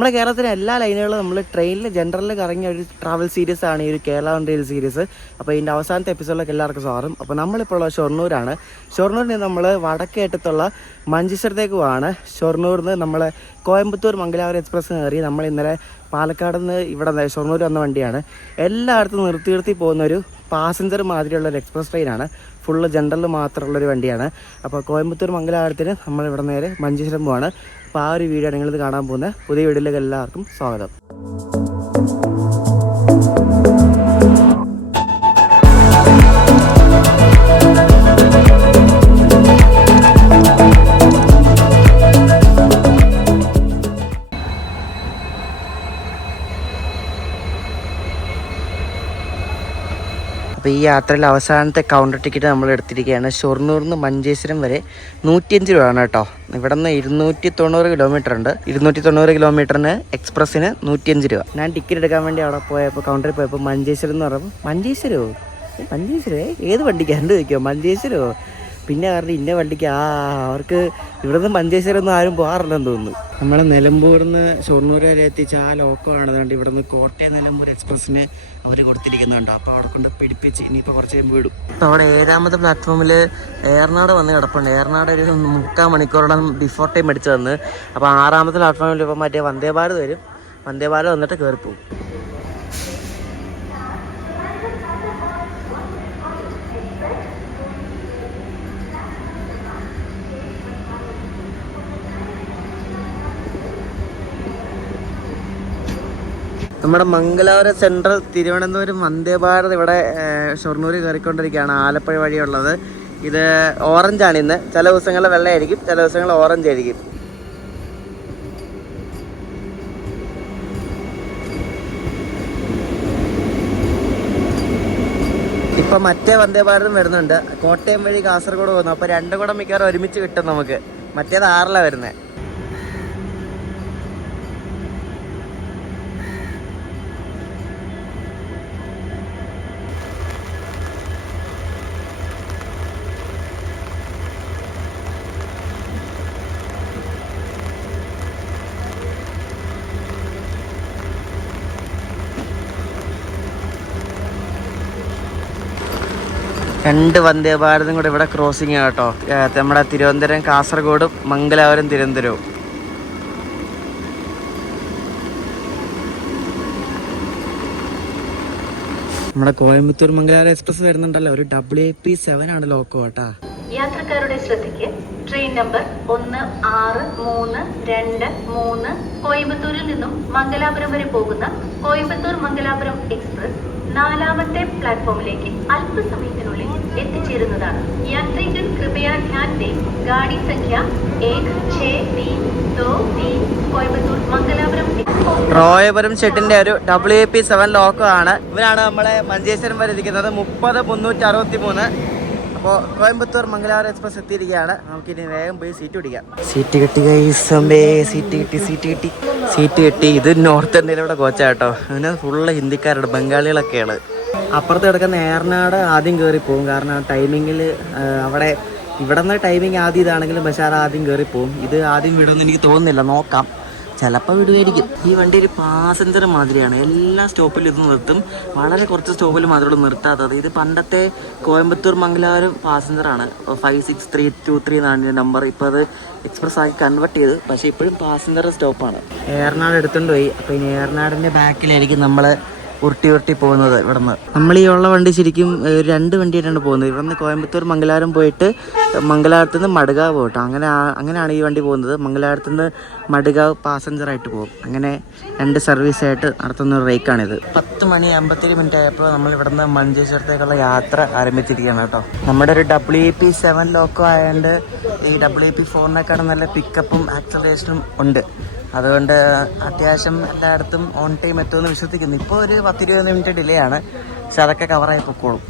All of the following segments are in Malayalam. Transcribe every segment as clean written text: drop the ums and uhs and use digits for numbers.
നമ്മുടെ കേരളത്തിലെ എല്ലാ ലൈനുകളും നമ്മൾ ട്രെയിനിൽ ജനറലിൽ കറങ്ങിയ ഒരു ട്രാവൽ സീരീസ് ആണ് ഈ ഒരു കേരള വണ്ടേൽ സീരീസ്. അപ്പോൾ ഇതിൻ്റെ അവസാനത്തെ എപ്പിസോഡിലേക്ക് എല്ലാവർക്കും സ്വാഗതം. അപ്പോൾ നമ്മളിപ്പോൾ ഉള്ള ഷൊർണൂരാണ്. ഷൊർണൂരിൽ നിന്ന് നമ്മൾ വടക്കേറ്റത്തുള്ള മഞ്ചേശ്വരത്തേക്ക് പോവാണ്. ഷൊർണൂരിൽ നിന്ന് നമ്മൾ കോയമ്പത്തൂർ മംഗലാപുരം എക്സ്പ്രസ് കയറി നമ്മൾ ഇന്നലെ പാലക്കാട് നിന്ന് ഇവിടെ ഷൊർണൂർ വന്ന വണ്ടിയാണ്. എല്ലായിടത്തും നിർത്തി പോകുന്ന ഒരു പാസഞ്ചർ മാതിരിയുള്ളൊരു എക്സ്പ്രസ് ട്രെയിനാണ്. ഫുള്ള് ജനറൽ മാത്രമുള്ളൊരു വണ്ടിയാണ്. അപ്പോൾ കോയമ്പത്തൂർ മംഗലാപുരത്തിന് നമ്മൾ ഇവിടെ നേരെ മഞ്ചേശ്വരം പോവാണ്. അപ്പോൾ ആ ഒരു വീഡിയോ നിങ്ങളിത് കാണാൻ പോകുന്ന പുതിയ വീഡിയോയിലേക്ക് എല്ലാവർക്കും സ്വാഗതം. അപ്പോൾ ഈ യാത്രയിൽ അവസാനത്തെ കൗണ്ടർ ടിക്കറ്റ് നമ്മൾ എടുത്തിരിക്കുകയാണ്. ഷൊർണൂരിൽ നിന്ന് മഞ്ചേശ്വരം വരെ 105 രൂപയാണ് കേട്ടോ. ഇവിടെ നിന്ന് 290 കിലോമീറ്റർ ഉണ്ട്. 290 കിലോമീറ്ററിന് എക്സ്പ്രസ്സിന് 105 രൂപ. ഞാൻ ടിക്കറ്റ് എടുക്കാൻ വേണ്ടി അവിടെ പോയപ്പോൾ കൗണ്ടറിൽ പോയപ്പോൾ മഞ്ചേശ്വരം എന്ന് പറയുമ്പോൾ മഞ്ചേശ്വരമോ ഏത് വണ്ടിക്കാണ്ട് ചോദിക്കുമോ മഞ്ചേശ്വരമോ. പിന്നെ കാരണം ഇന്ന വണ്ടിക്ക് അവർക്ക് ഇവിടെ നിന്ന് മഞ്ചേശ്വരം ഒന്നും ആരും പോകാറില്ലെന്ന് തോന്നുന്നു. നമ്മളെ നിലമ്പൂരിൽ നിന്ന് ഷൊർണൂർ വരെ എത്തിച്ച ആ ലോക്കമാണ്. അതുകൊണ്ട് ഇവിടെ നിന്ന് കോട്ടയം നിലമ്പൂർ എക്സ്പ്രസ്സിന് അവർ കൊടുത്തിരിക്കുന്നുണ്ടോ. അപ്പോൾ അവിടെ കൊണ്ട് പിടിപ്പിച്ച് ഇനിയിപ്പോൾ കുറച്ച് കഴിയുമ്പോൾ വിടും. അപ്പോൾ അവിടെ 7ാമത്തെ പ്ലാറ്റ്ഫോമിൽ ഏറനാട് വന്ന് കിടപ്പുണ്ട്. ഏറനാട് ഒരു 3/4 മണിക്കൂറോളം ബിഫോർ ടൈം അടിച്ച് വന്ന്. അപ്പോൾ 6ാമത്തെ പ്ലാറ്റ്ഫോമിൽ ഇപ്പോൾ മറ്റേ വന്ദേ ഭാരത് വരും. വന്ദേ ഭാരത് വന്നിട്ട് കയറിപ്പോവും. നമ്മുടെ മംഗലാപുരം സെൻട്രൽ തിരുവനന്തപുരം വന്ദേ ഭാരത് ഇവിടെ ഷൊർണൂർ കയറിക്കൊണ്ടിരിക്കുകയാണ്. ആലപ്പുഴ വഴിയുള്ളത്. ഇത് ഓറഞ്ചാണ് ഇന്ന്. ചില ദിവസങ്ങളിൽ വെള്ളയായിരിക്കും, ചില ദിവസങ്ങളിൽ ഓറഞ്ച് ആയിരിക്കും. ഇപ്പം മറ്റേ വന്ദേ ഭാരതം വരുന്നുണ്ട്. കോട്ടയം വഴി കാസർഗോഡ് പോകുന്നു. അപ്പോൾ രണ്ടും കൂടെ മിക്കവാറും ഒരുമിച്ച് കിട്ടും നമുക്ക്. മറ്റേത് 6ലാണ് വരുന്നത്. രണ്ട് വന്ദേ ഭാരതും കൂടെ ഇവിടെ ക്രോസിങ് കേട്ടോ. നമ്മുടെ തിരുവനന്തപുരം കാസർഗോഡും മംഗലാപുരം തിരുവനന്തപുരവും. നമ്മുടെ കോയമ്പത്തൂർ മംഗലാപുരം എക്സ്പ്രസ് വരുന്നുണ്ടല്ലോ. ഒരു WAP7 ആണ് ലോക്കോ കേട്ടാ. യാത്രക്കാരുടെ ശ്രദ്ധയ്ക്ക് ട്രെയിൻ നമ്പർ 1632 കോയമ്പത്തൂരിൽ നിന്നും മംഗലാപുരം വരെ പോകുന്ന കോയമ്പത്തൂർ മംഗലാപുരം എക്സ്പ്രസ് 4ാമത്തെ പ്ലാറ്റ്ഫോമിലേക്ക് അല്പസമയത്തിനുള്ളിൽ എത്തിച്ചേരുന്നതാണ്. യാത്രികർ കൃപയാ ധ്യാൻ ദേ ഗാഡി സംഖ്യ 1623 കോയമ്പത്തൂർ മംഗലാപുരം. റോയപുരം ഷെഡിന്റെ ഒരു WAP7 ലോക്കോ ആണ്. ഇവരാണ് നമ്മളെ മഞ്ചേശ്വരം വരെ ഇരിക്കുന്നത്. 30-363. അപ്പോൾ കോയമ്പത്തൂർ മംഗലാപുരം എക്സ്പ്രസ് എത്തിയിരിക്കുകയാണ്. നമുക്കിനി വേഗം പോയി സീറ്റ് പിടിക്കാം. സീറ്റ് കിട്ടി സീറ്റ് കിട്ടി. ഇത് നോർത്ത് ഇന്ത്യയിലൂടെ കോച്ചാട്ടോ. അതിന് ഫുള്ള് ഹിന്ദിക്കാരുടെ ബംഗാളികളൊക്കെയാണ്. അപ്പുറത്ത് കിടക്കുന്ന ഏറനാട് ആദ്യം കയറിപ്പോവും. കാരണം ടൈമിങ്ങിൽ അവിടെ ഇവിടെ നിന്ന് ടൈമിങ് ആദ്യം ഇതാണെങ്കിലും ബഷാർ ആദ്യം കയറിപ്പോവും. ഇത് ആദ്യം വിടുമെന്ന് എനിക്ക് തോന്നുന്നില്ല. നോക്കാം, ചിലപ്പോൾ വിടുമായിരിക്കും. ഈ വണ്ടി ഒരു പാസഞ്ചർ മാതിരിയാണ്. എല്ലാ സ്റ്റോപ്പിലും ഇത് നിർത്തും. വളരെ കുറച്ച് സ്റ്റോപ്പിൽ മാത്രമേ നിർത്താത്തത്. ഇത് പണ്ടത്തെ കോയമ്പത്തൂർ മംഗലാപുരം പാസഞ്ചറാണ്. 56323 എന്നാണ് നമ്പർ. ഇപ്പോൾ അത് എക്സ്പ്രസ് ആക്കി കൺവേർട്ട് ചെയ്ത്. പക്ഷേ ഇപ്പോഴും പാസഞ്ചർ സ്റ്റോപ്പാണ്. ഏറനാട് എടുത്തുകൊണ്ട് പോയി. അപ്പോൾ ഇനി ഏറനാടിൻ്റെ ബാക്കിലായിരിക്കും നമ്മൾ ഉരുട്ടി പോകുന്നത്. ഇവിടെ നിന്ന് നമ്മൾ ഈ ഉള്ള വണ്ടി ശരിക്കും 2 വണ്ടിയായിട്ടാണ് പോകുന്നത്. ഇവിടെ നിന്ന് കോയമ്പത്തൂർ മംഗലാപുരം പോയിട്ട് മംഗലാപുരത്ത് നിന്ന് മടുകാവ് പോകട്ടോ. അങ്ങനെയാണ് ഈ വണ്ടി പോകുന്നത്. മംഗലാപുരത്ത് നിന്ന് മടുകാവ് പാസഞ്ചറായിട്ട് പോകും. അങ്ങനെ 2 സർവീസായിട്ട് നടത്തുന്ന ഒരു റേക്കാണിത്. 10:57 ആയപ്പോൾ നമ്മൾ ഇവിടെ നിന്ന് മഞ്ചേശ്വരത്തേക്കുള്ള യാത്ര ആരംഭിച്ചിരിക്കുകയാണ് കേട്ടോ. നമ്മുടെ ഒരു WAP7 ലോക്കോ ആയതുകൊണ്ട് ഈ WAP4 നല്ല പിക്കപ്പും ആക്സലറേഷനും ഉണ്ട്. അതുകൊണ്ട് അത്യാവശ്യം എല്ലായിടത്തും ഓൺ ടൈം എത്തുമെന്ന് വിശ്വസിക്കുന്നു. ഇപ്പോൾ ഒരു 10-20 മിനിറ്റ് ഡിലേ ആണ്. പക്ഷെ അതൊക്കെ കവറായി പൊക്കോളും.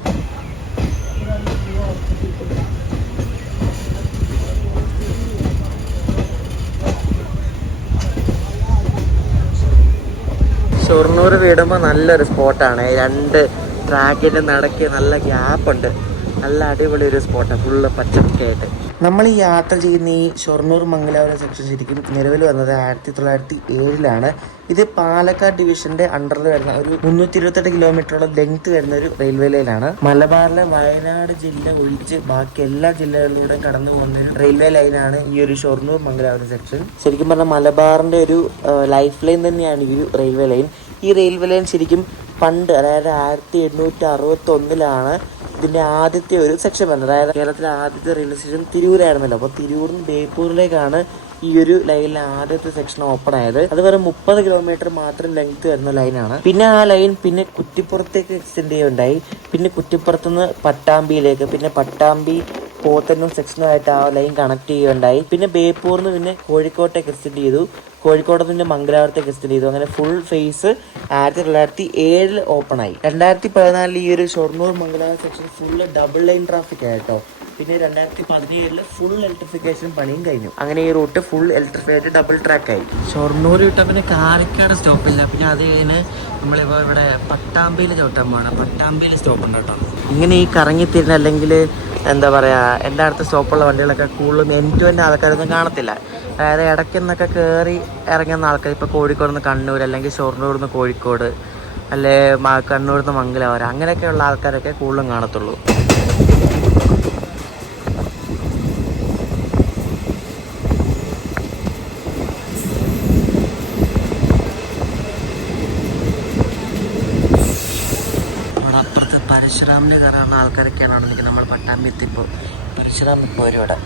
ഷൊർണൂർ വിടുമ്പോൾ നല്ലൊരു സ്പോട്ടാണ്. 2 ട്രാക്കിൻ്റെ നടക്ക് നല്ല ഗ്യാപ്പുണ്ട്. നല്ല അടിപൊളി ഒരു സ്പോട്ടാണ്, ഫുള്ള് പച്ചപ്പൊക്കെ ആയിട്ട്. നമ്മൾ ഈ യാത്ര ചെയ്യുന്ന ഈ ഷൊർണൂർ മംഗലാപുരം സെക്ഷൻ ശരിക്കും നിലവിൽ വന്നത് 1907 ഇത് പാലക്കാട് ഡിവിഷന്റെ അണ്ടറിൽ വരുന്ന ഒരു 328 കിലോമീറ്ററോളം ലെങ്ത് വരുന്ന ഒരു റെയിൽവേ ലൈനാണ്. മലബാറിലെ വയനാട് ജില്ല ഒഴിച്ച് ബാക്കി എല്ലാ ജില്ലകളിലൂടെ കടന്നു പോകുന്ന ഒരു റെയിൽവേ ലൈനാണ് ഈ ഒരു ഷൊർണൂർ മംഗലാപുരം സെക്ഷൻ. ശരിക്കും പറഞ്ഞാൽ മലബാറിന്റെ ഒരു ലൈഫ് ലൈൻ തന്നെയാണ് ഈ ഒരു റെയിൽവേ ലൈൻ. ഈ റെയിൽവേ ലൈൻ ശരിക്കും പണ്ട്, അതായത് 1861 ഇതിന്റെ ആദ്യത്തെ ഒരു സെക്ഷൻ വന്നത്. അതായത് കേരളത്തിലെ ആദ്യത്തെ റെയിൽവേ സ്റ്റേഷൻ തിരൂരായിരുന്നല്ലോ. അപ്പോൾ തിരൂരിൽ നിന്ന് ബേപ്പൂരിലേക്കാണ് ഈ ഒരു ലൈനിലെ ആദ്യത്തെ സെക്ഷൻ ഓപ്പൺ ആയത്. അത് വെറും 30 കിലോമീറ്റർ മാത്രം ലെങ്ത് വരുന്ന ലൈനാണ്. പിന്നെ ആ ലൈൻ പിന്നെ കുറ്റിപ്പുറത്തേക്ക് എക്സ്റ്റെൻഡ് ചെയ്യുകയുണ്ടായി. പിന്നെ കുറ്റിപ്പുറത്തുനിന്ന് പട്ടാമ്പിയിലേക്ക്, പിന്നെ പട്ടാമ്പി പോത്തന്നൂർ സെക്ഷനുമായിട്ട് ആ ലൈൻ കണക്ട് ചെയ്യുകയുണ്ടായി. പിന്നെ ബേപ്പൂരിന്ന് പിന്നെ കോഴിക്കോട്ടേക്ക് എക്സ്റ്റെൻഡ് ചെയ്തു, കോഴിക്കോട് നിന്ന് മംഗലാപുരത്തേക്ക് എക്സ്റ്റെൻഡ് ചെയ്തു. അങ്ങനെ ഫുൾ ഫേസ് 1907 ഓപ്പൺ ആയി. 2014 ഈ ഒരു Shoranur Mangalapuram section full double line traffic ആയിട്ടോ. പിന്നെ 2017 ഫുൾ ഇലക്ട്രിഫിക്കേഷൻ പണിയും കഴിഞ്ഞു. അങ്ങനെ ഈ route full electrified double track ആയി. ഷൊർണൂർ വിട്ടാൽ പിന്നെ കാരക്കാട് സ്റ്റോപ്പില്ല. പിന്നെ അത് കഴിഞ്ഞ് നമ്മളിപ്പോൾ ഇവിടെ പട്ടാമ്പിയിൽ ചവിട്ടാൻ പോകണം. പട്ടാമ്പിയിൽ സ്റ്റോപ്പ് ഉണ്ട് കേട്ടോ. ഇങ്ങനെ ഈ കറങ്ങിത്തിരിഞ്ഞ അല്ലെങ്കിൽ എന്താ പറയുക, എല്ലായിടത്തും സ്റ്റോപ്പുള്ള വണ്ടികളൊക്കെ കൂടുതലും M2 ആൾക്കാരൊന്നും കാണത്തില്ല. അതായത് ഇടയ്ക്ക് നിന്നൊക്കെ കയറി ഇറങ്ങുന്ന ആൾക്കാർ, ഇപ്പോൾ കോഴിക്കോട് നിന്ന് കണ്ണൂർ, അല്ലെങ്കിൽ ഷൊർണൂർ നിന്ന് കോഴിക്കോട്, അല്ലെ കണ്ണൂർ നിന്ന് മംഗലാപുരം, അങ്ങനെയൊക്കെയുള്ള ആൾക്കാരൊക്കെ കൂടുതലും കാണത്തുള്ളൂ. അപ്പുറത്ത് പരശുരാമിൻ്റെ കയറാവുന്ന ആൾക്കാരൊക്കെയാണ് അവിടെ നിൽക്കുന്നത്. നമ്മൾ പട്ടാമ്പി എത്തിയപ്പോൾ പരശുരാം ഇപ്പോൾ വരും ഇവിടെ.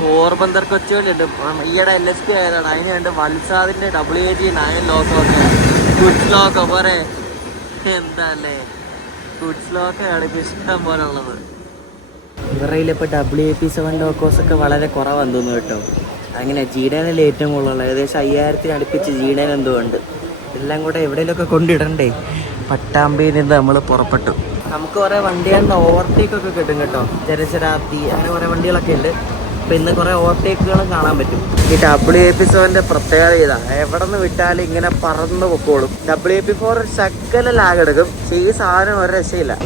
പോർബന്ദർ കൊച്ചുവേണ്ടിയുണ്ട്. ഈയിടെ LSP ആയതാണ്. അതിന് വേണ്ടി വത്സാദിന്റെ WAG9 ലോക്കൊക്കെ ഗുഡ്സ് ലോക്കോ പോരെ. എന്താല്ലേ ഗുഡ്സ് ലോക്കാണ് ഇപ്പം ഇഷ്ടം പോലെ ഉള്ളത്. ഇവരയിലിപ്പോൾ WAP7 ലോക്കോസൊക്കെ വളരെ കുറവാന്ന് തോന്നുന്നു കേട്ടോ. അങ്ങനെ G9 ഏറ്റവും കൂടുതലുള്ള ഏകദേശം 5000 അടുപ്പിച്ച് G9 എന്തോ ഉണ്ട്. എല്ലാം കൂടെ എവിടെയെങ്കിലുമൊക്കെ കൊണ്ടിടണ്ടേ. പട്ടാമ്പിയിൽ നിന്ന് നമ്മൾ പുറപ്പെട്ടു. നമുക്ക് കുറേ വണ്ടികളുടെ ഓവർടേക്കൊക്കെ കിട്ടും കേട്ടോ. ജനശരാബ്ദി അങ്ങനെ കുറേ വണ്ടികളൊക്കെ ഉണ്ട്. അപ്പോൾ ഇന്ന് കുറേ ഓവർടേക്കുകളും കാണാൻ പറ്റും. ഈ WAP7 പ്രത്യേകത ഇതാണ്, എവിടെ നിന്ന് വിട്ടാലും ഇങ്ങനെ പറന്ന് പൊക്കോളും. WAP4 ശക്കല ലാഗ് എടുക്കും. പക്ഷേ ഈ സാധനം ഒരു രക്ഷയില്ല.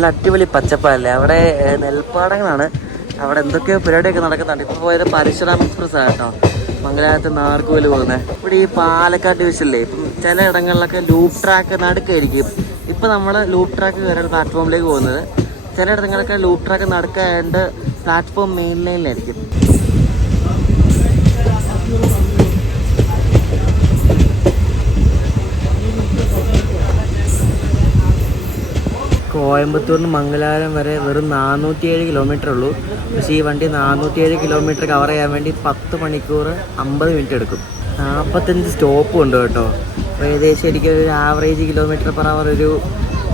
നല്ല അടിപൊളി പച്ചപ്പല്ലേ. അവിടെ നെൽപ്പാടങ്ങളാണ്. അവിടെ എന്തൊക്കെയോ പരിപാടിയൊക്കെ നടക്കുന്നുണ്ട്. ഇപ്പോൾ പോയത് പരശുരാം എക്സ്പ്രസ് ആട്ടോ, മംഗലാപുരത്ത് നാർക്കോയിൽ പോകുന്നത്. ഇവിടെ ഈ പാലക്കാട് ഡിവിഷനില്ലേ ഇപ്പം ചില ഇടങ്ങളിലൊക്കെ ലൂപ്പ് ട്രാക്ക് നടുക്കായിരിക്കും. ഇപ്പം നമ്മൾ ലൂപ്പ് ട്രാക്ക് കയറിയ പ്ലാറ്റ്ഫോമിലേക്ക് പോകുന്നത്. ചില ഇടങ്ങളിലൊക്കെ ലൂപ്പ് ട്രാക്ക് നടുക്കായതുകൊണ്ട് പ്ലാറ്റ്ഫോം മെയിൻ ലൈനിലായിരിക്കും. കോയമ്പത്തൂരിന് മംഗലാപുരം വരെ വെറും 407 കിലോമീറ്റർ ഉള്ളൂ. പക്ഷേ ഈ വണ്ടി 407 കിലോമീറ്റർ കവർ ചെയ്യാൻ വേണ്ടി 10 മണിക്കൂർ 50 മിനിറ്റ് എടുക്കും. 45 സ്റ്റോപ്പും ഉണ്ട് കേട്ടോ. അപ്പോൾ ഏകദേശം എനിക്ക് ഒരു ആവറേജ് കിലോമീറ്റർ പെർ അവർ ഒരു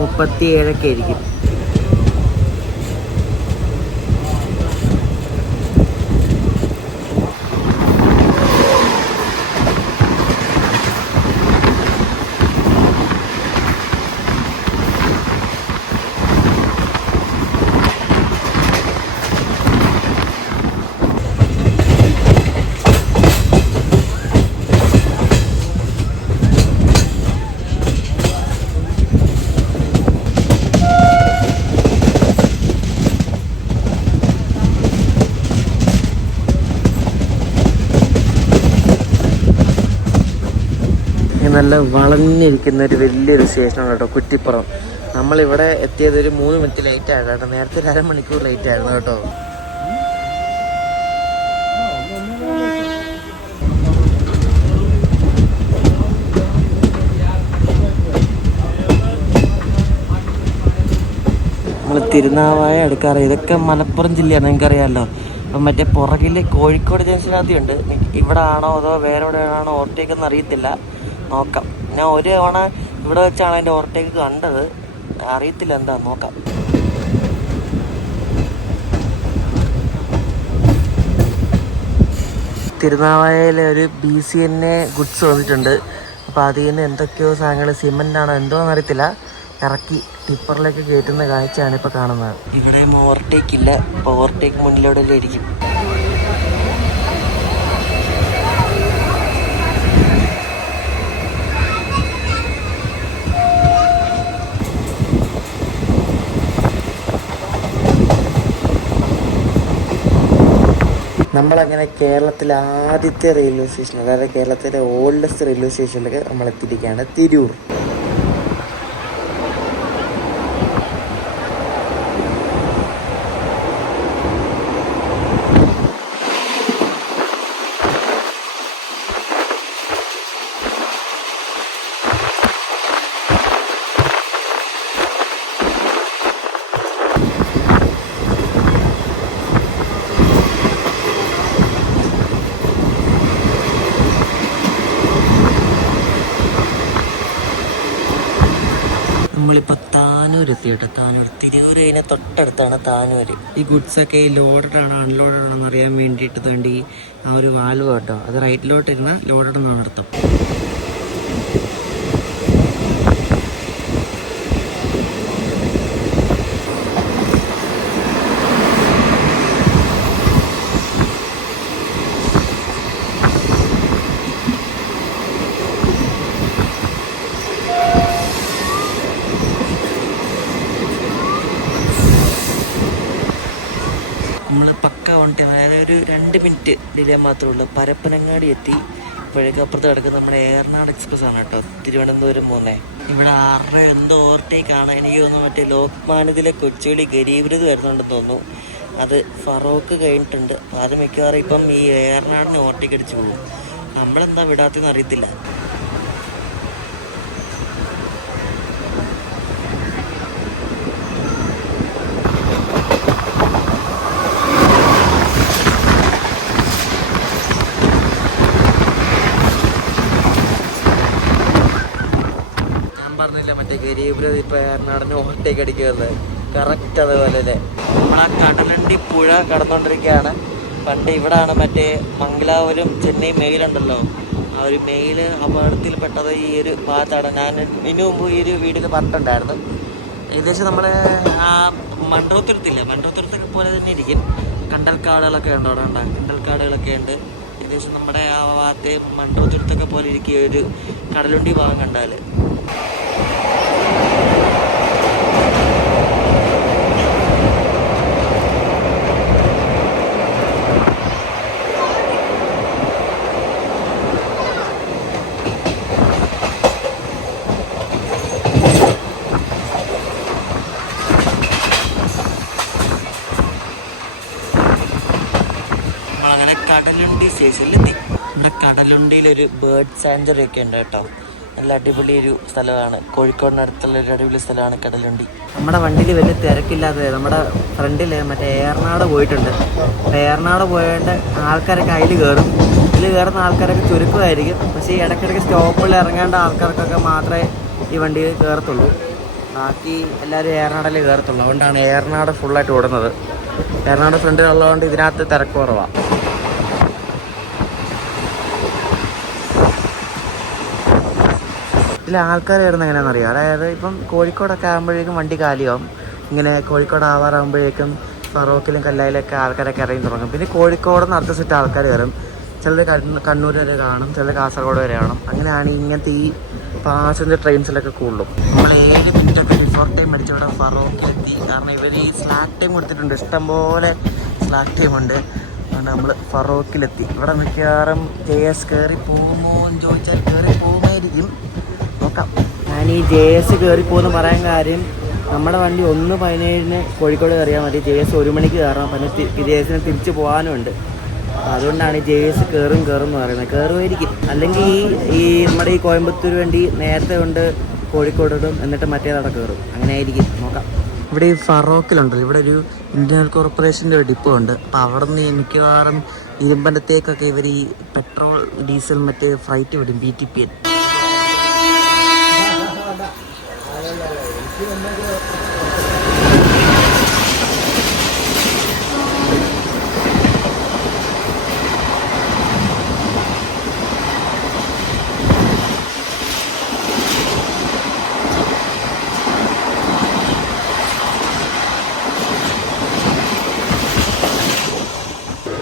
37 ആയിരിക്കും. നല്ല വളഞ്ഞിരിക്കുന്ന ഒരു വലിയൊരു സ്റ്റേഷനാണ് കേട്ടോ കുറ്റിപ്പുറം. നമ്മളിവിടെ എത്തിയത് ഒരു 3 മിനിറ്റ് ലേറ്റ് ആയിരുന്നു കേട്ടോ. നേരത്തെ ഒരു അരമണിക്കൂർ ലേറ്റ് ആയിരുന്നു കേട്ടോ. നമ്മൾ തിരുനാവായ എടുക്കാറ്. ഇതൊക്കെ മലപ്പുറം ജില്ലയാണ്, നിങ്ങൾക്കറിയാമല്ലോ. അപ്പം മറ്റേ പുറകിൽ കോഴിക്കോട് ജംഗ്ഷനാദ്യമുണ്ട്. ഇവിടെ ആണോ അതോ വേറെ എവിടെയാണോ ഓവർടേക്ക് എന്ന് അറിയത്തില്ല, നോക്കാം. ഞാൻ ഒരു തവണ ഇവിടെ വെച്ചാണ് അതിൻ്റെ ഓവർടേക്ക് കണ്ടത്, അറിയത്തില്ല എന്താ, നോക്കാം. തിരുനാവായയിലെ ഒരു BCNA ഗുഡ്സ് വന്നിട്ടുണ്ട്. അപ്പോൾ അതിൽ നിന്ന് എന്തൊക്കെയോ സാധനങ്ങൾ സിമെൻ്റാണോ എന്തോന്ന് അറിയത്തില്ല ഇറക്കി ടിപ്പറിലേക്ക് കയറ്റുന്ന കാഴ്ചയാണ് ഇപ്പോൾ കാണുന്നത്. ഇവിടെ ഓവർടേക്ക് ഇല്ല, അപ്പോൾ ഓവർടേക്ക് മുന്നിലൂടെ ഇരിക്കും. നമ്മളങ്ങനെ കേരളത്തിലെ ആദ്യത്തെ റെയിൽവേ സ്റ്റേഷൻ, അതായത് കേരളത്തിലെ ഓൾഡസ്റ്റ് റെയിൽവേ സ്റ്റേഷനിലേക്ക് നമ്മൾ എത്തിയിരിക്കുകയാണ്, തിരൂർ. നമ്മളിപ്പോൾ താനൂർ എത്തി കേട്ടോ. താനൂർ, തിരൂർ അതിനെ തൊട്ടടുത്താണ് താനൂർ. ഈ ഗുഡ്സൊക്കെ ലോഡഡ് ആണോ അൺലോഡഡ് ആണോ എന്ന് അറിയാൻ വേണ്ടിയിട്ട് വേണ്ടി ആ ഒരു വാൽവ് കേട്ടോ, അത് റൈറ്റിലോട്ട് ഇരുന്ന ലോഡഡ് എന്നാണ് അർത്ഥം. നമ്മൾ പക്ക ഓൺ ടൈം, അതായത് ഒരു 2 മിനിറ്റ് ഡിലേ മാത്രമേ ഉള്ളൂ. പരപ്പനങ്ങാടി എത്തി. ഇപ്പോഴേക്കും അപ്പുറത്ത് കിടക്കുന്നത് നമ്മുടെ ഏറനാട് എക്സ്പ്രസ് ആണ് കേട്ടോ, തിരുവനന്തപുരം പോകുന്നത്. ഇവിടെ 6 എന്തോ ഓവർടേക്കാണ്. എനിക്ക് തോന്നുന്നു മറ്റേ ലോക്മാന്യത്തിലെ കൊച്ചുവേളി ഗരീബ്രത് വരുന്നുണ്ടെന്ന് തോന്നുന്നു. അത് ഫറോക്ക് കഴിഞ്ഞിട്ടുണ്ട്. അത് മിക്കവാറും ഇപ്പം ഈ ഏറനാടിനെ ഓവർടേക്ക് അടിച്ച് പോകും. നമ്മളെന്താ വിടാത്തെന്ന് അറിയത്തില്ല. പറഞ്ഞില്ല മറ്റേ ഗരീബ്രത് ഇപ്പൊ ഏറനാടിന് ഓവർടേക്ക് അടിക്കുന്നത് കറക്റ്റ് അതുപോലെ അല്ലേ. നമ്മളാ കടലണ്ടി പുഴ കടന്നുകൊണ്ടിരിക്കുകയാണ്. പണ്ട് ഇവിടാണ് മറ്റേ മംഗലാപുരം ചെന്നൈ മെയിലുണ്ടല്ലോ, ആ ഒരു മെയില് അപകടത്തിൽപ്പെട്ടത് ഈ ഒരു ഭാഗത്താണ്. ഞാൻ ഇതിനു മുമ്പ് ഈ ഒരു വീട്ടിൽ പറഞ്ഞിട്ടുണ്ടായിരുന്നു. ഏകദേശം നമ്മൾ ആ മൺട്രോത്തുരുത്തില്ല, മൺട്രോത്തുരുത്തൊക്കെ പോലെ തന്നെ ഇരിക്കും. കണ്ടൽക്കാടുകളൊക്കെ ഉണ്ട് അവിടെ, കണ്ടൽക്കാടുകളൊക്കെ ഉണ്ട്. ഏകദേശം നമ്മുടെ ആ ഭാഗത്തെ മൺട്രോത്തുരുത്തൊക്കെ പോലെ ഇരിക്കുക ഒരു കടലുണ്ടി ഭാഗം കണ്ടാൽ. നമ്മളങ്ങനെ കടലുണ്ടി സ്റ്റേഷനിലെത്തി. നമ്മുടെ കടലുണ്ടിയിലൊരു ബേർഡ് സാഞ്ചുറി ഒക്കെ ഉണ്ട് കേട്ടോ. നല്ല അടിപൊളി ഒരു സ്ഥലമാണ്. കോഴിക്കോടിനടുത്തുള്ള ഒരു അടിപൊളി സ്ഥലമാണ് കടലുണ്ടി. നമ്മുടെ വണ്ടിയിൽ വലിയ തിരക്കില്ലാതെ നമ്മുടെ ഫ്രണ്ടിൽ മറ്റേ ഏറനാട് പോയിട്ടുണ്ട്. ഏറനാട് പോയതുകൊണ്ട് ആൾക്കാരൊക്കെ അതിൽ കയറും. ഇതിൽ കയറുന്ന ആൾക്കാരൊക്കെ ചുരുക്കമായിരിക്കും. പക്ഷേ ഈ ഇടയ്ക്കിടയ്ക്ക് സ്റ്റോപ്പിൽ ഇറങ്ങേണ്ട ആൾക്കാർക്കൊക്കെ മാത്രമേ ഈ വണ്ടിയിൽ കയറത്തുള്ളൂ. ബാക്കി എല്ലാവരും ഏറനാടിൽ കയറത്തുള്ളൂ. അതുകൊണ്ടാണ് ഏറനാട് ഫുള്ളായിട്ട് ഓടുന്നത്. ഏറനാട് ഫ്രണ്ടിലുള്ളതുകൊണ്ട് ഇതിനകത്ത് തിരക്ക് കുറവാണ്. ഇതിൽ ആൾക്കാർ കയറുന്നത് എങ്ങനെയാണെന്ന് അറിയാം. അതായത് ഇപ്പം കോഴിക്കോടൊക്കെ ആകുമ്പോഴേക്കും വണ്ടി കാലിയാവും. ഇങ്ങനെ കോഴിക്കോട് ആവാറാകുമ്പോഴേക്കും ഫറോക്കിലും കല്ലായിലൊക്കെ ആൾക്കാരൊക്കെ ഇറങ്ങി തുടങ്ങും. പിന്നെ കോഴിക്കോട് നിന്ന് അടുത്ത സെറ്റ് ആൾക്കാർ കയറും. ചിലർ കണ്ണൂർ വരെ കാണും, ചിലർ കാസർഗോഡ് വരെ കാണും. അങ്ങനെയാണ് ഇങ്ങനത്തെ ഈ പാസഞ്ചർ ട്രെയിൻസിലൊക്കെ കൂടുതലും. നമ്മൾ 7 മിനിറ്റൊക്കെ ബിഫോർ ടൈം അടിച്ച് ഇവിടെ ഫറോക്കിലെത്തി. കാരണം ഇവർ ഈ സ്ലാക്ക് ടൈം കൊടുത്തിട്ടുണ്ട്, ഇഷ്ടംപോലെ സ്ലാക്ക് ടൈം ഉണ്ട്. അതുകൊണ്ട് നമ്മൾ ഫറോക്കിലെത്തി. ഇവിടെ മിക്കവാറും JS കയറി പോകുമോ എന്ന് ചോദിച്ചാൽ കയറി പോകുമായിരിക്കും, നോക്കാം. ഞാൻ ഈ JS കയറിപ്പോകുമെന്ന് പറയാൻ കാര്യം, നമ്മുടെ വണ്ടി 1:17 കോഴിക്കോട് കയറിയാൽ മതി. JS 1 മണിക്ക് കയറണം. പിന്നെ JS തിരിച്ച് പോകാനുമുണ്ട്. അതുകൊണ്ടാണ് JS കയറും എന്ന് പറയുന്നത്. കയറുമായിരിക്കും. അല്ലെങ്കിൽ ഈ നമ്മുടെ ഈ കോയമ്പത്തൂർ വണ്ടി നേരത്തെ കൊണ്ട് കോഴിക്കോടിടും, എന്നിട്ട് മറ്റേതവിടെ കയറും. അങ്ങനെ ആയിരിക്കും, നോക്കാം. ഇവിടെ ഈ ഫറോക്കിലുണ്ടല്ലോ, ഇവിടെ ഒരു ഇന്ത്യൻ കോർപ്പറേഷൻ്റെ ഒരു ഡിപ്പോ ഉണ്ട്. അപ്പോൾ അവിടെ നിന്ന് മിക്കവാറും ഇരുമ്പനത്തേക്കൊക്കെ ഇവർ ഈ പെട്രോൾ ഡീസൽ മറ്റേ ഫ്രൈറ്റ് വിടും, BTPL.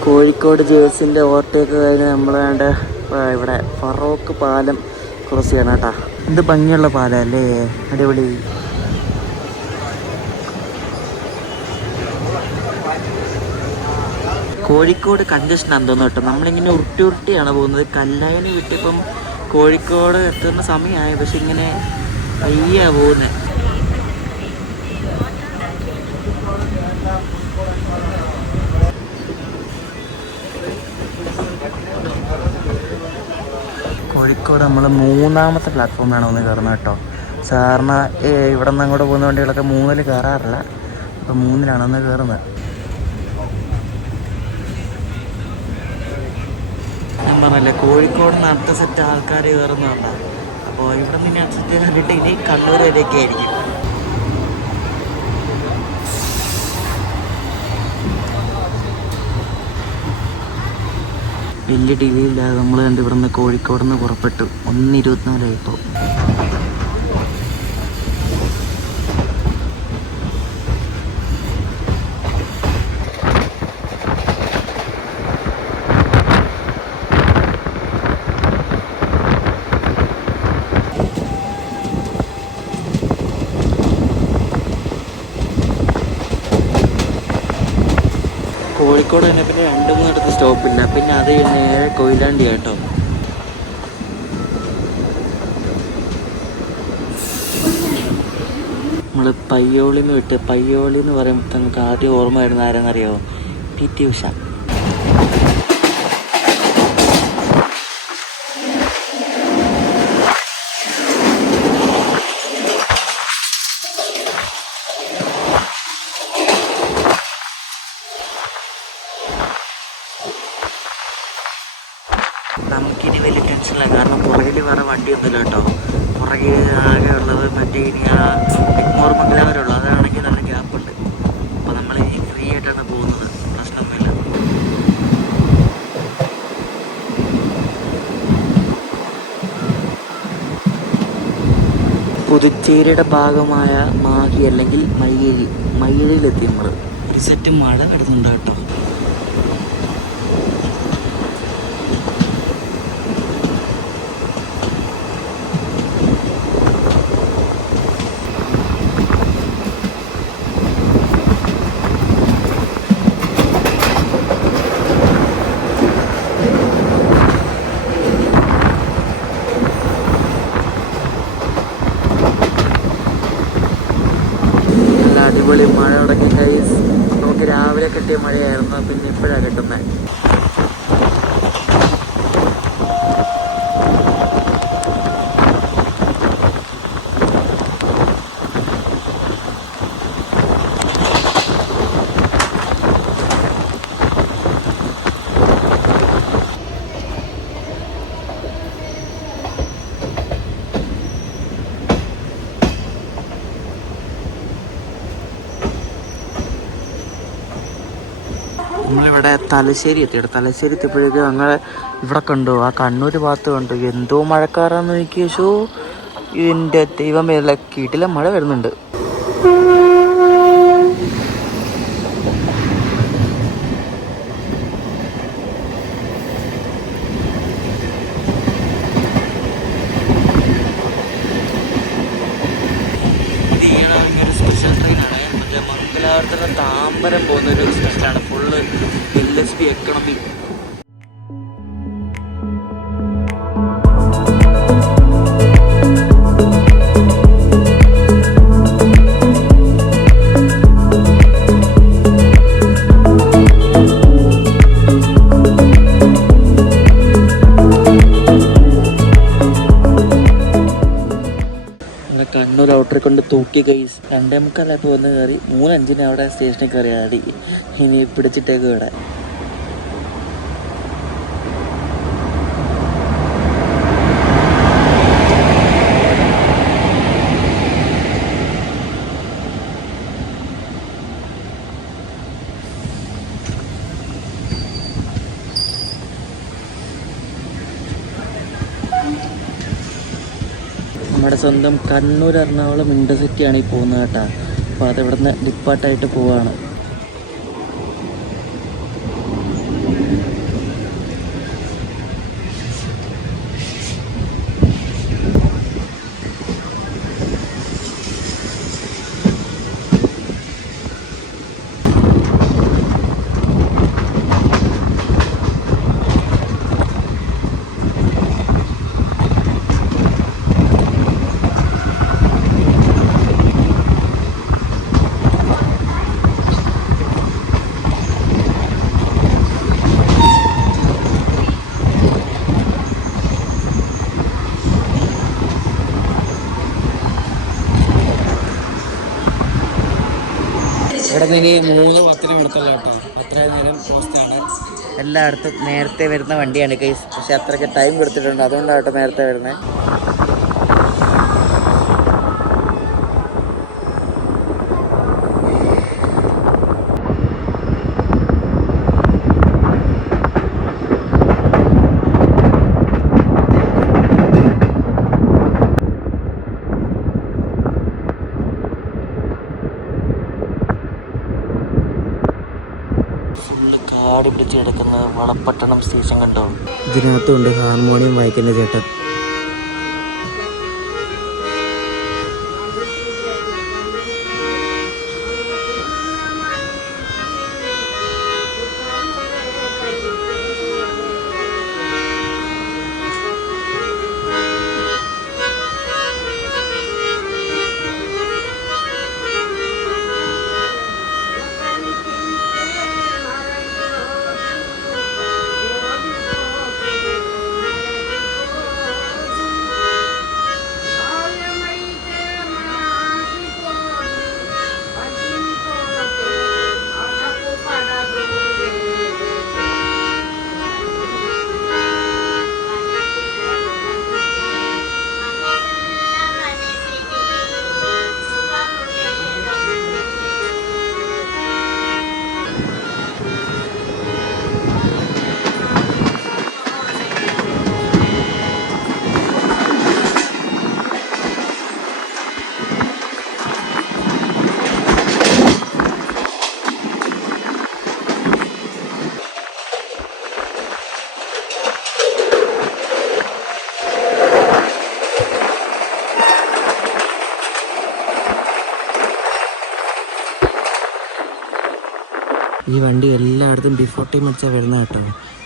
കോഴിക്കോട് ജേഴ്സിൻ്റെ ഓവർടേക്ക് കഴിഞ്ഞ് നമ്മൾ വേണ്ട ഇവിടെ ഫറോക്ക് പാലം ക്രോസ് ചെയ്യണം കേട്ടോ. എന്ത് ഭംഗിയുള്ള പാലല്ലേ, അടിപൊളി. കോഴിക്കോട് കൺജഷൻ എന്തോന്നു കേട്ടോ. നമ്മളിങ്ങനെ ഉരുട്ടിയാണ് പോകുന്നത്. കല്ലായനി വിട്ടിപ്പം കോഴിക്കോട് എത്തുന്ന സമയമായി, പക്ഷെ ഇങ്ങനെ പയ്യാ പോകുന്നത്. കോഴിക്കോട് നമ്മൾ 3ാമത്തെ പ്ലാറ്റ്ഫോമിലാണ് ഒന്ന് കയറുന്നത് കേട്ടോ. സാറിന് ഇവിടെ നിന്ന് അങ്ങോട്ട് പോകുന്ന വണ്ടികളൊക്കെ 3-ൽ കയറാറില്ല, അപ്പോൾ 3-ലാണ് ഒന്ന് കയറുന്നത്. ഞാൻ പറഞ്ഞല്ലേ, കോഴിക്കോട് നിന്ന് അടുത്ത സെറ്റ് ആൾക്കാർ കയറുന്നുണ്ടോ. അപ്പോൾ ഇവിടെ നിന്ന് അടുത്ത സെറ്റ് കണ്ടിട്ട് ഇനി കണ്ണൂർ വരെയൊക്കെ ആയിരിക്കും. വലിയ ഡിലേ ഇല്ലാതെ നമ്മൾ കണ്ട് ഇവിടെ നിന്ന് കോഴിക്കോട് നിന്ന് പുറപ്പെട്ടു. 1:24 ഇപ്പോൾ. കോഴിക്കോട് തന്നെ പിന്നെ 2-3 സ്റ്റോപ്പില്ല. പിന്നെ അത് നേരെ കൊയിലാണ്ടി കേട്ടോ. നമ്മൾ പയ്യോളിന്ന് വിട്ട്, പയ്യോളി എന്ന് പറയുമ്പോൾ നമുക്ക് ആദ്യം ഓർമ്മ വരുന്ന ആരെന്നറിയാമോ? PT ഉഷ. നമുക്കിനി വലിയ ടെൻഷനില്ല, കാരണം പുറകിൽ വേറെ വണ്ടിയൊന്നുമില്ല കേട്ടോ. പുറകിൽ ആകെ ഉള്ളത് മറ്റേ ഇനി ആ എഗ്മോർ മംഗലാപുരമുള്ളൂ. അതാണെങ്കിൽ നല്ല ഗ്യാപ്പുണ്ട്. അപ്പോൾ നമ്മൾ ഇനി ഫ്രീ ആയിട്ടാണ് പോകുന്നത്, പ്രശ്നമൊന്നുമില്ല. പുതുച്ചേരിയുടെ ഭാഗമായ മാഹി അല്ലെങ്കിൽ മയ്യഴിയിലെത്തി നമ്മൾ. ഒരു സെറ്റ് മഴ കിടന്നുണ്ട് കേട്ടോ. അടിപൊളി മഴ തുടങ്ങി ഗൈസ്. നമുക്ക് രാവിലെ കിട്ടിയ മഴയായിരുന്നു, പിന്നെ ഇപ്പോഴാണ് കിട്ടുന്നത്. നമ്മളിവിടെ തലശ്ശേരി എത്തിയിട്ട്, തലശ്ശേരി എത്തിയപ്പോഴേക്കും ഞങ്ങൾ ഇവിടെ കണ്ടു, ആ കണ്ണൂർ ഭാഗത്ത് കണ്ടു. എന്തോ മഴക്കാറാന്ന് നോക്കിയ ഷോ, ഇതിൻ്റെ ദൈവമേ, കീട്ടിലെ മഴ വരുന്നുണ്ട്. സ്പെഷ്യൽ ട്രെയിനാണ്, മറ്റേ മംഗലാപുരത്തിന് താമ്പരം പോകുന്നൊരു സ്പെഷ്യലാണ്. Full LSP economy. കണ്ണൂർ ഔട്ടറെ കൊണ്ട് തൂക്കി ഗൈസ്. 2:45 വന്ന് കയറി, 3:05 അവിടെ സ്റ്റേഷനിൽ കയറി ആടി. ഇനി പിടിച്ചിട്ടേക്ക് ഇവിടെ. നമ്മുടെ സ്വന്തം കണ്ണൂർ എറണാകുളം ഇൻ്റർസിറ്റിയാണ് ഈ പോകുന്നത് കേട്ടോ. അപ്പോൾ അത് ഇവിടെ നിന്ന് ഡിപ്പാർട്ടായിട്ട് പോവുകയാണ്. ഇവിടെ നിന്ന് ഇനി 3:10 എടുത്തുള്ള കേട്ടോ. അത്രയും നേരം പോസ്റ്റാണ്. എല്ലായിടത്തും നേരത്തെ വരുന്ന വണ്ടിയാണ് കേസ്. പക്ഷെ അത്രയ്ക്ക് ടൈം കൊടുത്തിട്ടുണ്ട്, അതുകൊണ്ടാണ് കേട്ടോ നേരത്തെ വരുന്നത്. കാട് പിടിച്ച് കിടക്കുന്ന വളപട്ടണം സ്റ്റേഷൻ കണ്ടോ. ഇതിനകത്തുണ്ട് ഹാർമോണിയം വായിക്കുന്ന ചേട്ടൻ. ഈ വണ്ടി എല്ലായിടത്തും ബിഫോർ ടൈം അടിച്ചാൽ വരുന്ന കേട്ടോ.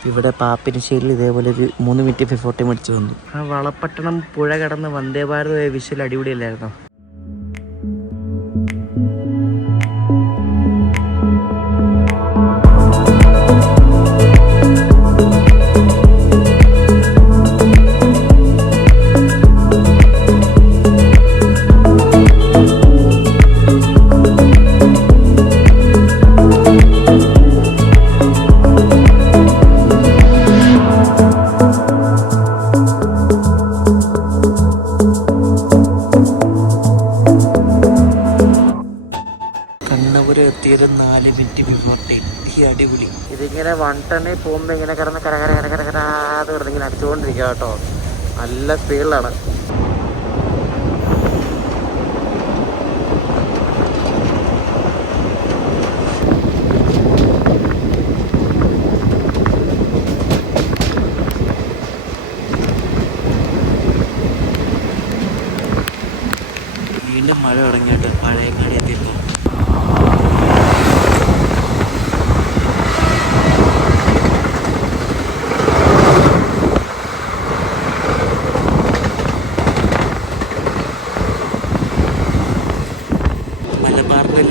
ഇവിടെ പാപ്പിനിശ്ശേരിയിൽ ഇതേപോലെ ഒരു 3 മിനിറ്റ് ബിഫോർ ടൈം അടിച്ച് വന്നു. ആ വളപട്ടണം പുഴ കടന്ന് വന്ദേ ഭാരത് വിഷ്വൽ അടിപൊളിയല്ലായിരുന്നോ. എത്തിയത് 4 മിനിറ്റ് ബിഫോർ ടൈം. ഈ അടിപൊളി. ഇതിങ്ങനെ 1 ടണ്ണിൽ പോകുമ്പോൾ ഇങ്ങനെ കിടന്ന് കരകരാതെ കിടന്ന് ഇങ്ങനെ അടിച്ചുകൊണ്ടിരിക്കുക കേട്ടോ. നല്ല സ്പീഡിലാണ്. വീണ്ടും മഴ തുടങ്ങിയിട്ട് പഴയങ്ങാടി എത്തിയപ്പോൾ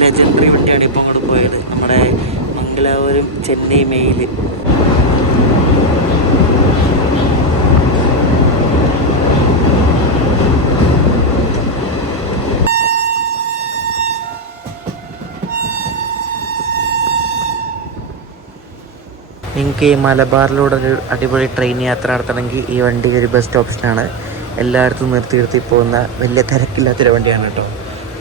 ലെജൻഡറി വണ്ടിയാണ് ഇപ്പോൾ അങ്ങോട്ട് പോയത്. നമ്മുടെ മംഗലാപുരം ചെന്നൈ മെയിൽ. നിങ്ങൾക്ക് ഈ മലബാറിലൂടെ ഒരു അടിപൊളി ട്രെയിൻ യാത്ര നടത്തണമെങ്കിൽ ഈ വണ്ടി ഒരു ബെസ്റ്റ് ഓപ്ഷനാണ്. എല്ലായിടത്തും നിർത്തി പോകുന്ന വലിയ തിരക്കില്ലാത്തൊരു വണ്ടിയാണ് കേട്ടോ.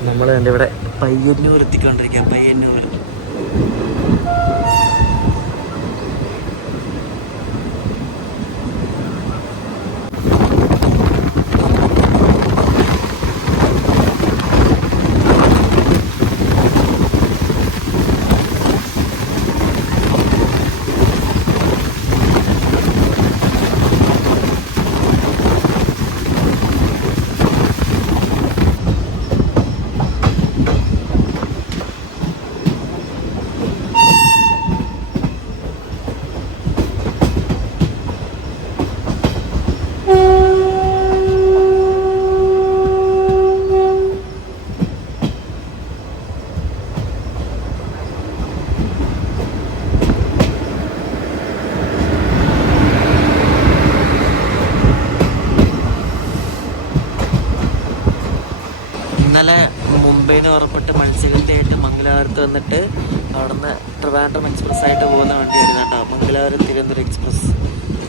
നമ്മൾ എൻ്റെ ഇവിടെ പയ്യന്നൂർ എത്തിക്കൊണ്ടിരിക്കുക. പയ്യന്നൂർ ട്രെയിൻ പുറപ്പെട്ട് മത്സ്യഗന്ധിയായിട്ട് മംഗലാപുരത്ത് വന്നിട്ട് അവിടുന്ന് ട്രിവാൻഡ്രം എക്സ്പ്രസ് ആയിട്ട് പോകുന്ന വണ്ടിയായിരുന്നു കേട്ടോ. മംഗലാപുരം തിരുവനന്തപുരം എക്സ്പ്രസ്.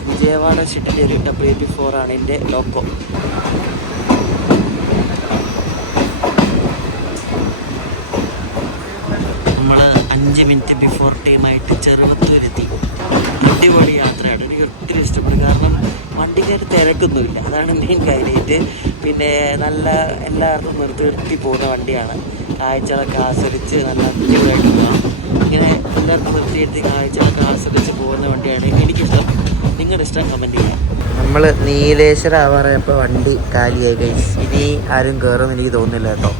വിജയവാഡ ഷിറ്റിൻ്റെ ഒരു W84 ആണ് എൻ്റെ ലോക്കോ. നമ്മൾ 5 മിനിറ്റ് ബിഫോർ ടൈമായിട്ട് ചെറുവത്തൂരെത്തി. അടിപൊളി യാത്രയാണ്, എനിക്ക് ഒത്തിരി ഇഷ്ടപ്പെടും. കാരണം വണ്ടിക്കാർ തിരക്കൊന്നുമില്ല, അതാണ് മെയിൻ ഹൈലൈറ്റ്. പിന്നെ നല്ല എല്ലാവർക്കും നിർത്തി പോകുന്ന വണ്ടിയാണ്. കാഴ്ചകളൊക്കെ ആസ്വദിച്ച് നല്ല അടിപൊളിയായിട്ട് പോകാം. ഇങ്ങനെ എല്ലാവർക്കും നിർത്തിയെടുത്ത് കാഴ്ചകളൊക്കെ ആസ്വദിച്ച് പോകുന്ന വണ്ടിയാണ് എനിക്കിഷ്ടം. നിങ്ങളുടെ ഇഷ്ടം കമൻറ്റ് ചെയ്യാം. നമ്മൾ നീലേശ്വരം ആവാറായപ്പോൾ വണ്ടി കാലിയായി ഗൈസ്. ഇനി ആരും കയറുമെന്ന് എനിക്ക് തോന്നുന്നില്ല കേട്ടോ.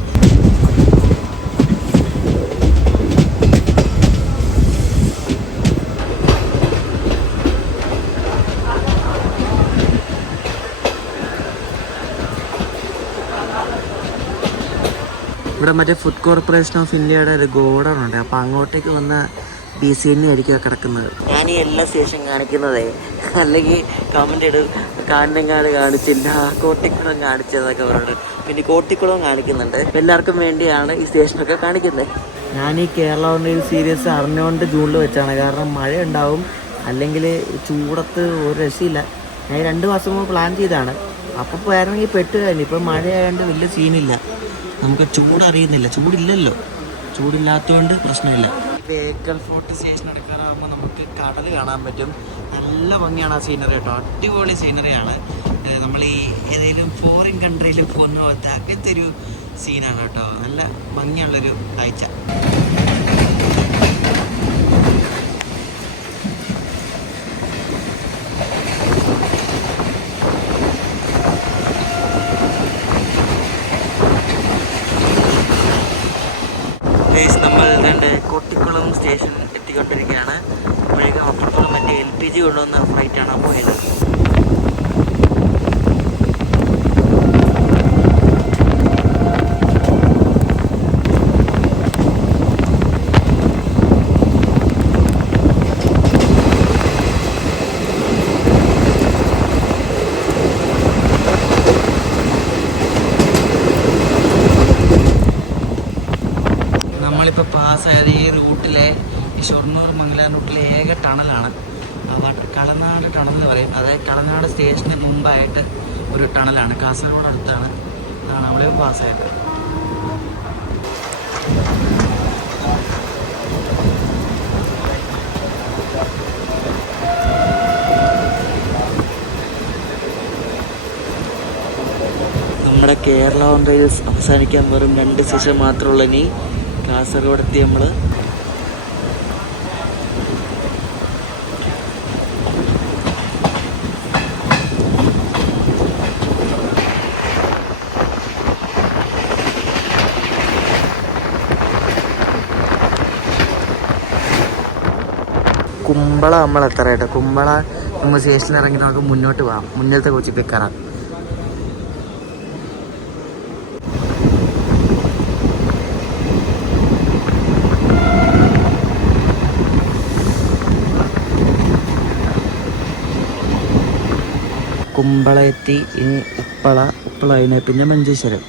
ഇവിടെ മറ്റേ ഫുഡ് കോർപ്പറേഷൻ ഓഫ് ഇന്ത്യയുടെ ഒരു ഗോഡൗൺ ഉണ്ട്. അപ്പോൾ അങ്ങോട്ടേക്ക് വന്ന BCN ആയിരിക്കും കിടക്കുന്നത്. ഞാൻ ഈ എല്ലാ സ്റ്റേഷൻ കാണിക്കുന്നതേ, അല്ലെങ്കിൽ കമൻ്റ് ഇടും കാഞ്ഞങ്ങാട് കാണിച്ചില്ല, കോട്ടിക്കുളം കാണിച്ചതൊക്കെ പറയുന്നത്. പിന്നെ കോട്ടിക്കുളം കാണിക്കുന്നുണ്ട്. എല്ലാവർക്കും വേണ്ടിയാണ് ഈ സ്റ്റേഷനൊക്കെ കാണിക്കുന്നത്. ഞാൻ ഈ കേരള ഓൺലൈൻ സീരീസ് അറിഞ്ഞുകൊണ്ട് ജൂണിൽ വെച്ചാണ്. കാരണം മഴ ഉണ്ടാവും, അല്ലെങ്കിൽ ചൂടത്ത് ഒരു രക്ഷയില്ല. ഞാൻ 2 മാസം മുമ്പ് പ്ലാൻ ചെയ്താണ്. അപ്പോൾ പോയായിരുന്നെങ്കിൽ പെട്ടുകഴിഞ്ഞു. ഇപ്പം മഴയായതുകൊണ്ട് വലിയ സീനില്ല, നമുക്ക് ചൂടറിയുന്നില്ല. ചൂടില്ലല്ലോ, ചൂടില്ലാത്തതുകൊണ്ട് പ്രശ്നമില്ല. ബേക്കൽ ഫോർട്ട് സ്റ്റേഷൻ എടുക്കാറാകുമ്പോൾ നമുക്ക് കടൽ കാണാൻ പറ്റും. നല്ല ഭംഗിയാണ് ആ സീനറി കേട്ടോ, അടിപൊളി സീനറിയാണ്. നമ്മൾ ഈ ഏതെങ്കിലും ഫോറിൻ കൺട്രിയിൽ പോകുന്ന പോലത്തെ അങ്ങനത്തെ ഒരു സീനാണ് കേട്ടോ. നല്ല ഭംഗിയുള്ളൊരു കാഴ്ച. നമ്മൾ കോട്ടിക്കുളം സ്റ്റേഷൻ എത്തിക്കൊണ്ടിരിക്കുകയാണ്. അപ്പോഴേക്കും അപ്പുറത്തോളം മറ്റേ LPG കൊണ്ടുവന്ന ഫ്ലൈറ്റാണ് പോയത്. നമ്മളിപ്പോൾ പാസ്സായത് ഈ റൂട്ടിലെ ഈ ഷൊർണൂർ മംഗലാപുരം റൂട്ടിലെ ഏക ടണലാണ്. കളനാട് ടണൽ എന്ന് പറയും. അതായത് കളനാട് സ്റ്റേഷന് മുമ്പായിട്ട് ഒരു ടണലാണ്, കാസർഗോഡ് അടുത്താണ്. അതാണ് അവിടെ പാസ്സായത്. നമ്മുടെ കേരള ഓൺ റെയിൽസ് അവസാനിക്കാൻ വെറും 2 സ്റ്റേഷൻ മാത്രമുള്ള ഇനി കാസർഗോഡ് എത്തി നമ്മൾ. കുമ്പള നമ്മൾ എത്ര കേട്ടോ. കുമ്പള നമ്മൾ സ്റ്റേഷനിൽ ഇറങ്ങി നമുക്ക് മുന്നോട്ട് പോകാം. മുന്നിലത്തെ കോച്ചിൽ പോയി കയറാം. കുമ്പള എത്തി. ഇനി ഉപ്പള കഴിഞ്ഞ പിന്നെ മഞ്ചേശ്വരം.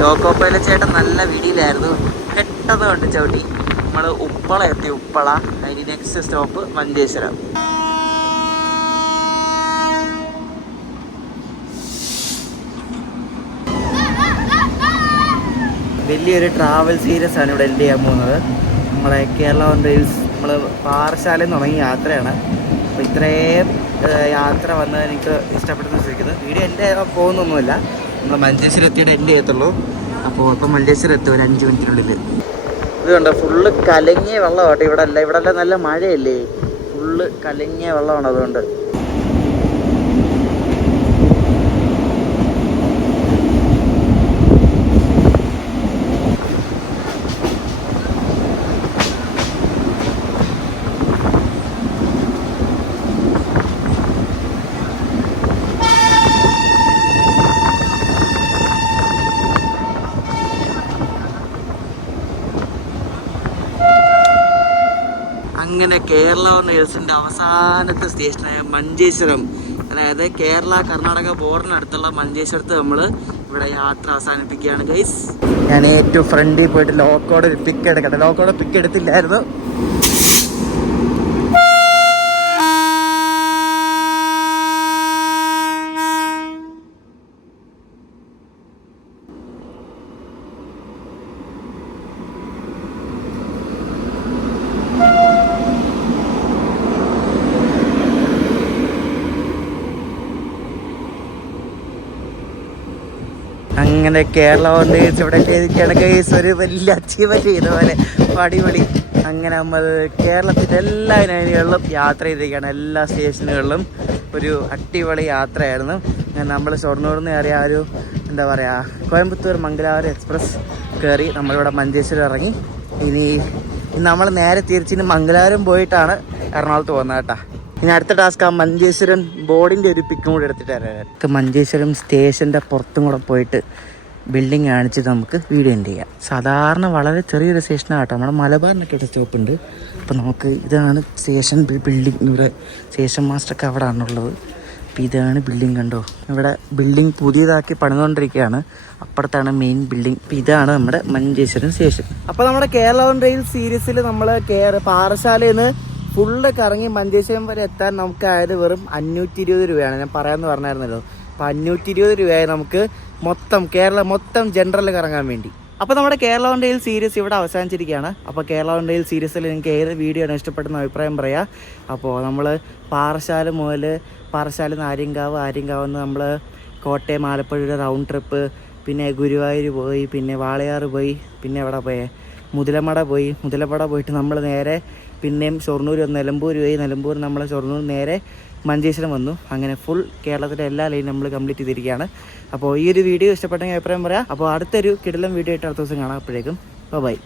ലോക്കോപ്പയിലെ ചേട്ടൻ നല്ല വീഡിയോയിലായിരുന്നു, പെട്ടെന്ന് കൊണ്ട് ചവിട്ടി. നമ്മൾ ഉപ്പള എത്തി. ഉപ്പള അതിന് നെക്സ്റ്റ് സ്റ്റോപ്പ് മഞ്ചേശ്വരം. വലിയൊരു ട്രാവൽ സീരീസ് ആണ് ഇവിടെ എൻഡ് ചെയ്യാൻ പോകുന്നത്. നമ്മളെ കേരള ഓൺ റെയിൽസ് നമ്മൾ പാറശാലയിൽ തുടങ്ങിയ യാത്രയാണ്. അപ്പോൾ ഇത്രയും യാത്ര വന്നത് എനിക്ക് ഇഷ്ടപ്പെട്ടെന്ന് വിശ്വസിക്കുന്നത്. വീഡിയോ എൻ്റെ പോകുന്നൊന്നുമില്ല, നമ്മൾ മഞ്ചേശ്വരം എത്തിയിട്ട് എൻ്റെ ചെയ്യത്തുള്ളൂ. അപ്പോൾ ഇപ്പം മഞ്ചേശ്വരം എത്തും ഒരു 5 മിനിറ്റിനുള്ളിൽ. ഇത് കണ്ടോ, ഫുള്ള് കലങ്ങിയ വെള്ളമാട്ടോ. ഇവിടെ എല്ലാം നല്ല മഴയല്ലേ, ഫുള്ള് കലങ്ങിയ വെള്ളമാണ്. അതുകൊണ്ട് അങ്ങനെ കേരള ഓൺ റെയിൽസിൻ്റെ അവസാനത്തെ സ്റ്റേഷനായ മഞ്ചേശ്വരം അതായത് കേരള കർണാടക ബോർഡറിനടുത്തുള്ള മഞ്ചേശ്വരത്ത് നമ്മൾ ഇവിടെ യാത്ര അവസാനിപ്പിക്കുകയാണ് ഗൈസ്. ഞാൻ ഏറ്റവും ഫ്രണ്ടിൽ പോയിട്ട് ലോക്കോടെ ഒരു പിക്ക് എടുക്കട്ടെ. ലോക്കോടെ പിക്ക് എടുത്തില്ലായിരുന്നു. അങ്ങനെ കേരള വോണ്ടേഴ്സ് ഇവിടെ ചെയ്തിരിക്കുകയാണ് ഗൈസ്. ഒരു വലിയ അച്ചീവ്മെന്റ് ചെയ്ത പോലെ അടിപൊളി. അങ്ങനെ നമ്മൾ കേരളത്തിൻ്റെ എല്ലാ ലൈനുകളിലും യാത്ര ചെയ്തിരിക്കുകയാണ്. എല്ലാ സ്റ്റേഷനുകളിലും ഒരു അടിപൊളി യാത്രയായിരുന്നു. നമ്മൾ ഷൊർണൂരിൽ നിന്ന് കയറിയ ഒരു എന്താ പറയുക കോയമ്പത്തൂർ മംഗലാപുരം എക്സ്പ്രസ് കയറി നമ്മളിവിടെ മഞ്ചേശ്വരം ഇറങ്ങി. ഇനി നമ്മൾ നേരെ തിരിച്ചിന് മംഗലാപുരം പോയിട്ടാണ് എറണാകുളത്ത് പോകുന്നത് കേട്ടോ. ഇനി അടുത്ത ടാസ്ക് ആ മഞ്ചേശ്വരം ബോർഡിൻ്റെ ഒരു പിക്കും കൂടെ എടുത്തിട്ട് വരാം. മഞ്ചേശ്വരം സ്റ്റേഷൻ്റെ പുറത്തും കൂടെ പോയിട്ട് ബിൽഡിംഗ് കാണിച്ചിട്ട് നമുക്ക് വീഡിയോ എൻഡ് ചെയ്യാം. സാധാരണ വളരെ ചെറിയൊരു സ്റ്റേഷനാണ് കേട്ടോ. നമ്മുടെ മലബാറിനൊക്കെ ഒരു സ്റ്റോപ്പ് ഉണ്ട്. അപ്പോൾ നമുക്ക് ഇതാണ് സ്റ്റേഷൻ ബിൽഡിംഗ്. ഇവിടെ സ്റ്റേഷൻ മാസ്റ്ററൊക്കെ അവിടെ ആണുള്ളത്. അപ്പോൾ ഇതാണ് ബിൽഡിംഗ്, കണ്ടോ. ഇവിടെ ബിൽഡിംഗ് പുതിയതാക്കി പണിതുകൊണ്ടിരിക്കുകയാണ്. അപ്പുറത്താണ് മെയിൻ ബിൽഡിംഗ്. അപ്പോൾ ഇതാണ് നമ്മുടെ മഞ്ചേശ്വരം സ്റ്റേഷൻ. അപ്പോൾ നമ്മുടെ കേരള ഓൺ റെയിൽ സീരീസിൽ നമ്മൾ പാറശാലയിൽ നിന്ന് ഫുള്ള് കറങ്ങി മഞ്ചേശ്വരം വരെ എത്താൻ നമുക്കായത് വെറും 520 രൂപയാണ്. ഞാൻ പറയാമെന്ന് പറഞ്ഞായിരുന്നല്ലോ. അപ്പോൾ 520 രൂപയായി നമുക്ക് കേരളം മൊത്തം ജനറൽ കറങ്ങാൻ വേണ്ടി. അപ്പോൾ നമ്മുടെ കേരള ഓൺ റെയിൽ സീരീസ് ഇവിടെ അവസാനിച്ചിരിക്കുകയാണ്. അപ്പോൾ കേരള ഓൺ റെയിൽ സീരീസിൽ നിങ്ങൾക്ക് ഏത് വീഡിയോ ആണ് ഇഷ്ടപ്പെട്ടെന്ന് അഭിപ്രായം പറയാം. അപ്പോൾ നമ്മൾ പാറശാല മുതൽ നിന്ന് ആര്യങ്കാവ് നിന്ന് നമ്മൾ കോട്ടയം ആലപ്പുഴയുടെ റൗണ്ട് ട്രിപ്പ്, പിന്നെ ഗുരുവായൂർ പോയി, പിന്നെ വാളയാർ പോയി, പിന്നെ എവിടെ പോയേ മുതലമട പോയിട്ട് നമ്മൾ നേരെ പിന്നെയും ഷൊർണൂർ വന്ന് നിലമ്പൂർ പോയി. നിലമ്പൂർ നമ്മൾ ഷൊർണൂർ നേരെ മഞ്ചേശ്വരം വന്നു. അങ്ങനെ ഫുൾ കേരളത്തിലെ എല്ലാ ലൈനും നമ്മൾ കംപ്ലീറ്റ് ചെയ്തിരിക്കുകയാണ്. അപ്പോൾ ഈ ഒരു വീഡിയോ ഇഷ്ടപ്പെട്ടെങ്കിൽ അഭിപ്രായം പറയാം. അപ്പോൾ അടുത്തൊരു കിടിലം വീഡിയോ ആയിട്ട് അടുത്ത ദിവസം കാണാം. അപ്പോഴേക്കും ബൈ.